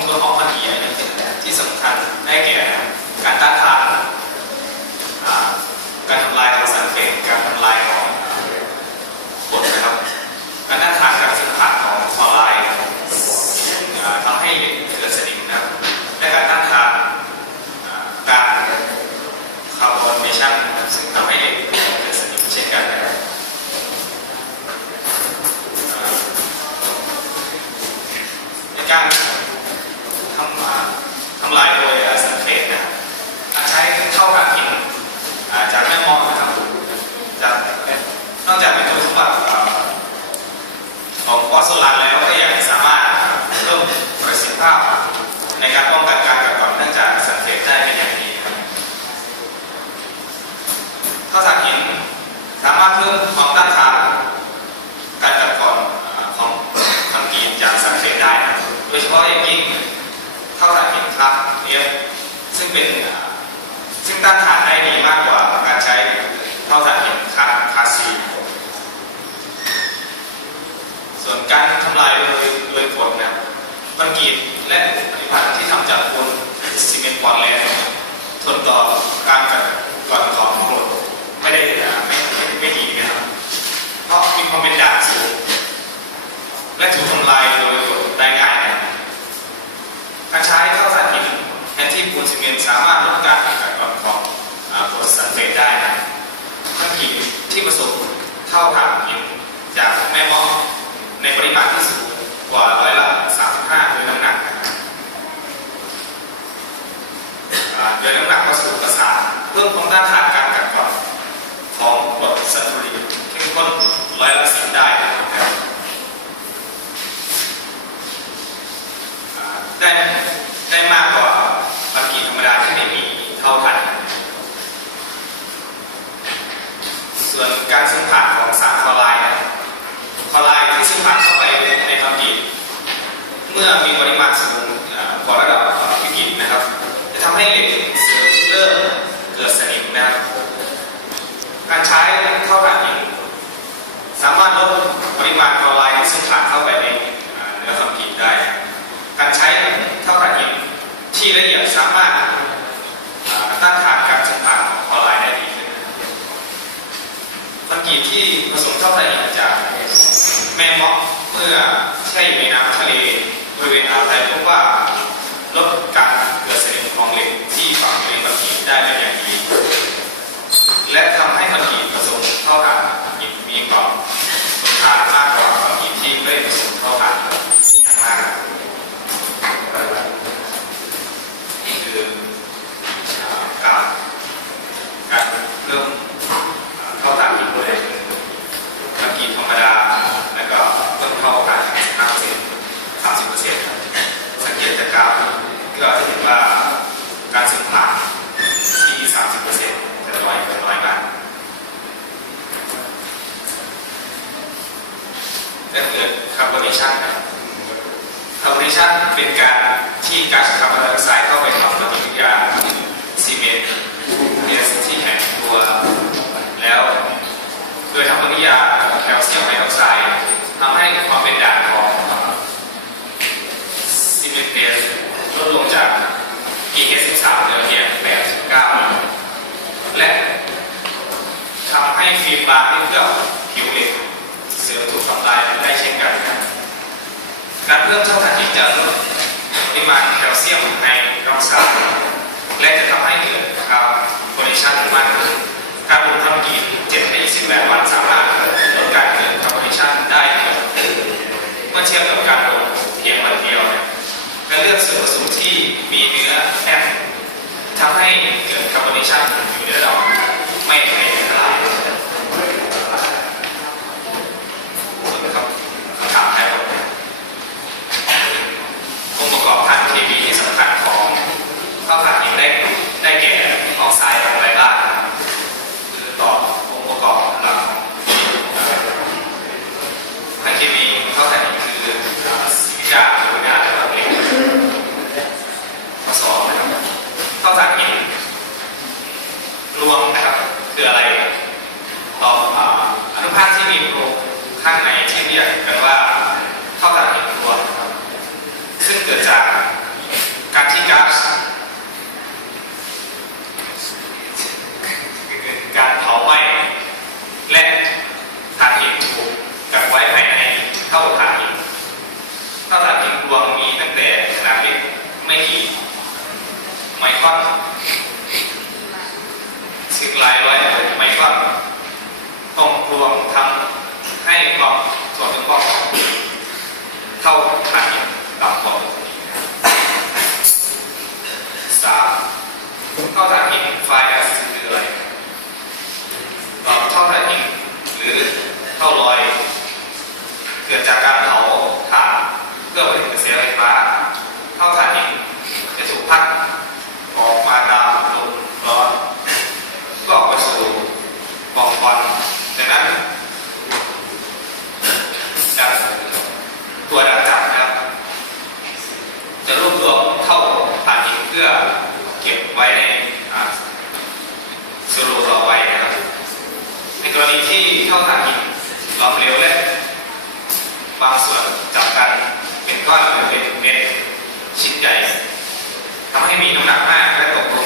มตัวของมันเหียอย่งที่ที่สำคัญได้แก่การต้านทานการทำลายของสารเคมีการทำลายของกรดนะครับการต้านทานการสัมผัสของฟอลายทำให้เกิดสนิมนะและการต้านทานการคาร์บอนเมชั่นซึ่งทำให้เกิดสนิมเช่นกันนะครับการ ทำลายโดยสังเกตนะใช้เท่ากันหินอ่าจากแม่มอกนะครับจากนอกจากเป็นคุณสมบัติของฟอสโซลันแล้วก็ยังสามารถเพิ่มประสิทธิภาพ ในการป้องกันการกัดกร่อนเนื่องจากสังเกตได้เป็นอย่างดีครับข้าวสารหินสามารถเพิ่มความต้านทานการกัดกร่อนอ่าของคอนกรีตจากสังเกตได้นะครับโดยเฉพาะอย่างยิ่งข้าวสารหินครับเอฟซึ่งเป็นอ่าซึ่งต้านทานได้ดีมากกว่าการใช้ข้าวสารหินคาร์คาซี ส่วนการทำลายโดยโดยกรดนะคอนกรีตและผลิตภัณฑ์ที่ทำจากปูนซีเมนต์ปอนด์แลนด์ ทนต่อการกัดกร่อนของกรดไม่ได้ไม่ไม่ไม่ดีนะครับ เพราะมีความเป็นด่างสูง และถูกทำลายโดยกดได้ง่ายนะการใช้ข้าวสารหินแทนที่ปูนซีเมนต์สามารถลดการกัดกร่อนของกรดซัลเฟตได้นะคอนกรีตที่ผสมเท่าฐานหินจากแม่เมอในปริมาณที่สูงกว่าร้อยละ35โดยน้ำหนักนะครับอ่าโดยน้ำหนักวัสดุประสานเพิ่มความต้านทานการกัดกร่อนของกรดซัลฟูริกเข้มข้นร้อยละสิบได้นะครับได้ได้มากกว่าบางกีธรรมดาที่ไม่มีเท่ากัน ส่วนการสัมผัสของสารคลอไรด์นคลอไรด์ที่ซึมผ่านเข้าไปในคอนกรีตเมื่อมีปริมาณสูงอ่ากว่าระดับวิกฤตนะครับ จะทำให้เหล็ก เกิดสนิมนะครับการใช้เท่ากันหินสามารถลดปริมาณคลอไรด์ที่ซึมผ่านเข้าไปในเนื้อคอนกรีตได้ การใช้เท่ากันหินที่ละเอียดสามารถต้านทานการซึมผ่านของคลอไรด์ได้ดีขึ้นคอนกรีตที่ผสมเท่าไทยอิฐจากแม่มาะเมื่อแช่อยู่ในน้ำทะเลบริเวณอ่าวไทยพบว่าลดการเกิดสนิมของเหล็กที่ฝังอยู่ในคอนกรีตได้เป็นอย่างดี และทำให้คอนกรีตผสมเท่ากันอิฐมีความทนทานมากกว่าคอนกรีตที่ไม่ได้ผสมเท่ากันอย่างมากนี่คืออ่าการการเริ่ม เข้าตามอีกเลยเมื่อกี้ธรรมดา แล้วก็เพิ่มเข้ากันห้าเปอร์เซ็นต์สามสิบเปอร์เซ็นต์สังเกตจากกราฟก็จะเห็นว่าการสึกผ่านที่สามสิบเปอร์เซ็นต์จะน้อยน้อยมากและเกิดคาร์บอเนชันครับคาร์บอเนชันเป็นการที่ก๊าซคาร์บอนไดออกไซด์เข้าไปทำปฏิกิริยาซีเมนต์เอสที่แข็งตัว แล้วโดยทำปฏิกิริยาแคลเซียมไฮดรอกไซด์ทำให้ความเป็นด่างของซีเมนต์เบสลดลงจาก pH 13 เหลือเพียง8.9 และทำให้ฟิล์มบางที่เคลือบผิวเหล็กเสื่อมถูกทำลายได้เช่นกันครับ การเพิ่มเท่าทันที่จะลดปริมาณแคลเซียมในร่างกาและจะทำให้เกิดคาร์บอเนชันมากขึ้นการบ่มทำกี7ถึง28วันสามารถลดการเกิดคาร์บอเนชันได้เมื่อเทียบกับการบ่มเพียงวันเดียวการเลือกส่วนผสมที่มีเนื้อแน่นทำให้เกิดคาร์บอเนชันอยู่ในระดับไม่ไม่อันตรายส่วนคำคำถามท้ายผมองค์ประกอบทางเคมีที่สำคัญของข้าวสารหินได้ได้แก่ออกไซด์ของอะไรบ้าง คือตอบองค์ประกอบหลักของทางเคมีเข้าใจคือวิชาหรือวิชาและเอกข้อสอบนะครับเข้าใจหินรวมนะครับคืออะไรตอบอ่าอนุภาคที่มีโปรข้างในที่เรียกกันว่าเข้าใจหินรวมนะครับซึ่งเกิดจากการที่ก๊าซ ครอนสิบหลายร้อยไมครอนต้องรวมทำให้ความส่วนถึงความเท่าทันต่ำกว่าสามเท่าทันหินไฟล์สคืออะไรเอ่อเท่าทันหินหรือเท่าลอย เกิดจากการเผาถ่านเพื่อผลิตกระแสไฟฟ้าเท่าถ่านหินจะถูกพัดออกมาตามลมร้อนก็ออกไปสู่ปล่องควัน ดังนั้นจากตัวดักจับนะครับ จะรวบรวมเข้าถ่านหินเพื่อเก็บไว้ในสโลรอไว้นะครับ ในกรณีที่เท่าถ่านหินหลอมเหลวและบางส่วนจับกันเป็นก้อนหรือเป็นเม็ดชิ้นใหญ่ทำให้มีน้ำหนักมากและตกลง